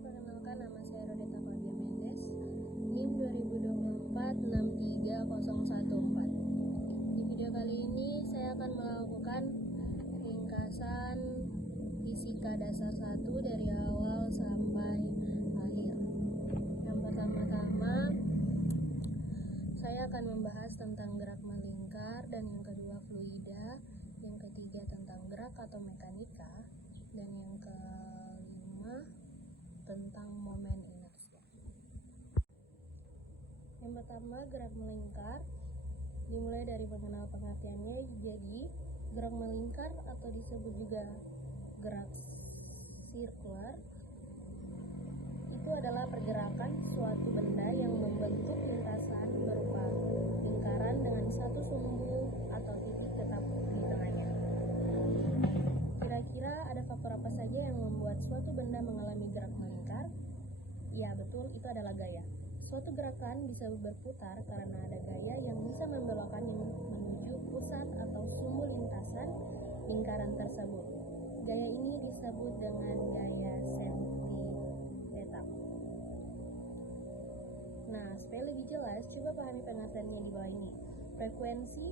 perkenalkan nama saya Rodeta Claudia Mendes, NIM 2024-63014. Di video kali ini saya akan melakukan ringkasan fisika dasar 1 dari awal sampai akhir. Yang pertama-tama saya akan membahas tentang gerak melingkar, dan yang kedua fluida, yang ketiga tentang gerak atau mekanika, dan yang kelima tentang momen inersia. Yang pertama, gerak melingkar. Dimulai dari mengenal pengertiannya. Jadi, gerak melingkar atau disebut juga gerak sirkular itu adalah pergerakan suatu benda yang membentuk lintasan berupa lingkaran dengan satu sumbu atau titik tetap di tengahnya. Kira-kira ada faktor apa saja yang membuat suatu benda mengalami gerak melingkar? Ya, betul, itu adalah gaya. Suatu gerakan bisa berputar karena ada gaya yang bisa membelokkannya menuju pusat atau sumbu lintasan lingkaran tersebut. Gaya ini disebut dengan gaya sentripetal. Nah, supaya lebih jelas, coba pahami pengertiannya di bawah ini. Frekuensi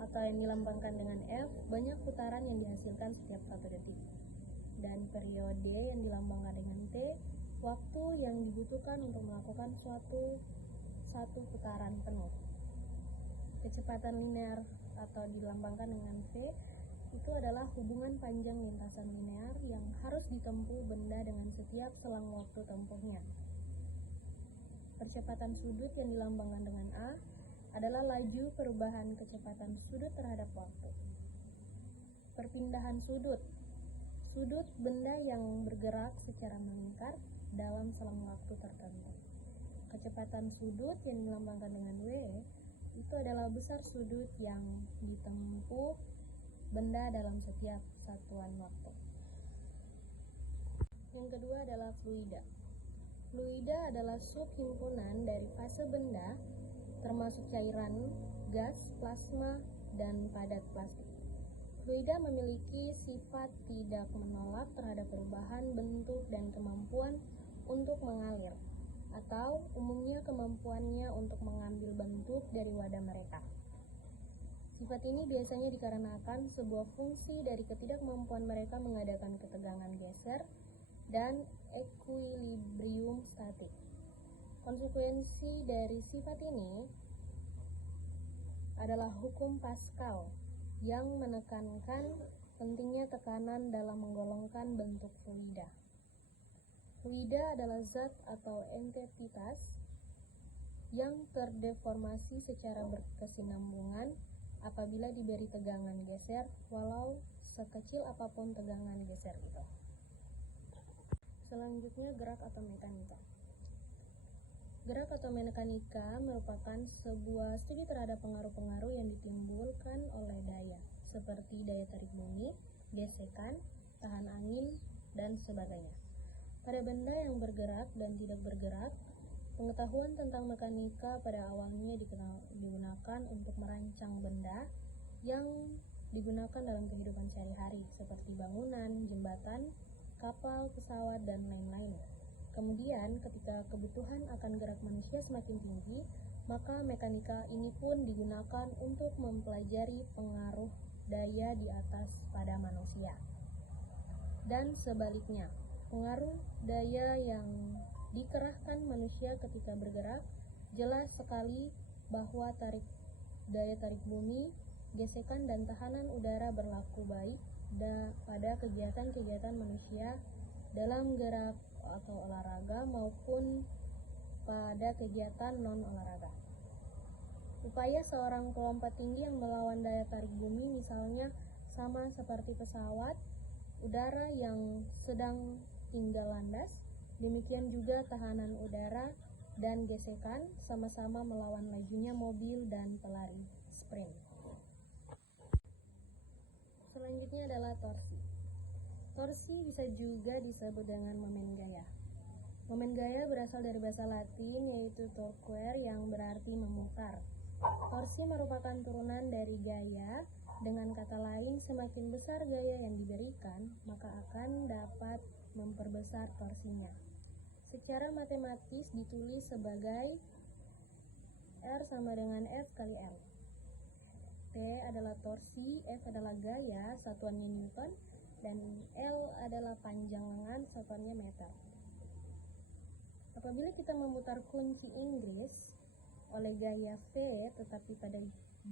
atau yang dilambangkan dengan F, banyak putaran yang dihasilkan setiap 1 detik. Dan periode yang dilambangkan dengan T, waktu yang dibutuhkan untuk melakukan satu putaran penuh. Kecepatan linear atau dilambangkan dengan V, itu adalah hubungan panjang lintasan linear yang harus ditempuh benda dengan setiap selang waktu tempuhnya. Percepatan sudut yang dilambangkan dengan A adalah laju perubahan kecepatan sudut terhadap waktu. Perpindahan sudut benda yang bergerak secara melingkar dalam selang waktu tertentu. Kecepatan sudut yang dilambangkan dengan W itu adalah besar sudut yang ditempuh benda dalam setiap satuan waktu. Yang kedua adalah fluida. Fluida adalah subhimpunan dari fase benda termasuk cairan, gas, plasma, dan padat plastik. Fluida memiliki sifat tidak menolak terhadap perubahan bentuk dan kemampuan untuk mengalir, atau umumnya kemampuannya untuk mengambil bentuk dari wadah mereka. Sifat ini biasanya dikarenakan sebuah fungsi dari ketidakmampuan mereka mengadakan ketegangan geser dan equilibrium statik. Konsekuensi dari sifat ini adalah hukum Pascal yang menekankan pentingnya tekanan dalam menggolongkan bentuk fluida. Fluida adalah zat atau entitas yang terdeformasi secara berkesinambungan apabila diberi tegangan geser, walau sekecil apapun tegangan geser itu. Selanjutnya, gerak atau mekanika. Gerak atau mekanika merupakan sebuah studi terhadap pengaruh-pengaruh yang ditimbulkan oleh daya, seperti daya tarik bumi, gesekan, tahan angin, dan sebagainya. Pada benda yang bergerak dan tidak bergerak, pengetahuan tentang mekanika pada awalnya digunakan untuk merancang benda yang digunakan dalam kehidupan sehari-hari, seperti bangunan, jembatan, kapal, pesawat, dan lain-lain. Kemudian, ketika kebutuhan akan gerak manusia semakin tinggi, maka mekanika ini pun digunakan untuk mempelajari pengaruh daya di atas pada manusia. Dan sebaliknya, pengaruh daya yang dikerahkan manusia ketika bergerak, jelas sekali bahwa daya tarik bumi, gesekan, dan tahanan udara berlaku baik pada kegiatan-kegiatan manusia dalam gerak atau olahraga maupun pada kegiatan non-olahraga. Upaya seorang pelompat tinggi yang melawan daya tarik bumi misalnya sama seperti pesawat udara yang sedang tinggal landas. Demikian juga tahanan udara dan gesekan sama-sama melawan lajunya mobil dan pelari sprint. Selanjutnya adalah torsi. Torsi bisa juga disebut dengan momen gaya. Momen gaya berasal dari bahasa Latin yaitu torquere yang berarti memutar. Torsi merupakan turunan dari gaya. Dengan kata lain, semakin besar gaya yang diberikan, maka akan dapat memperbesar torsinya. Secara matematis ditulis sebagai R sama dengan F kali L. T adalah torsi, F adalah gaya, satuannya Newton, dan L adalah panjang lengan, satuannya meter. Apabila kita memutar kunci Inggris oleh gaya V tetapi pada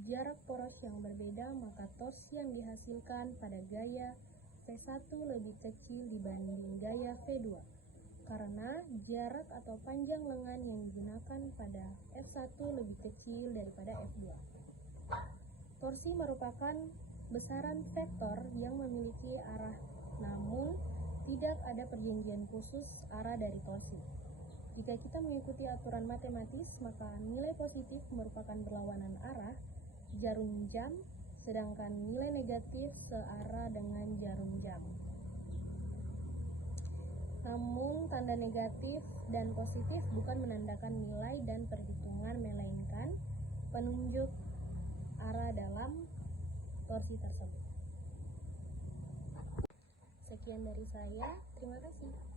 jarak poros yang berbeda, maka torsi yang dihasilkan pada gaya V1 lebih kecil dibanding gaya V2 karena jarak atau panjang lengan yang digunakan pada F1 lebih kecil daripada F2. Torsi merupakan besaran vektor yang memiliki arah, namun tidak ada perjanjian khusus arah dari torsi. Jika kita mengikuti aturan matematis, maka nilai positif merupakan berlawanan arah jarum jam, sedangkan nilai negatif searah dengan jarum jam. Namun, tanda negatif dan positif bukan menandakan nilai dan perhitungan, melainkan penunjuk arah dalam torsi tersebut. Sekian dari saya, terima kasih.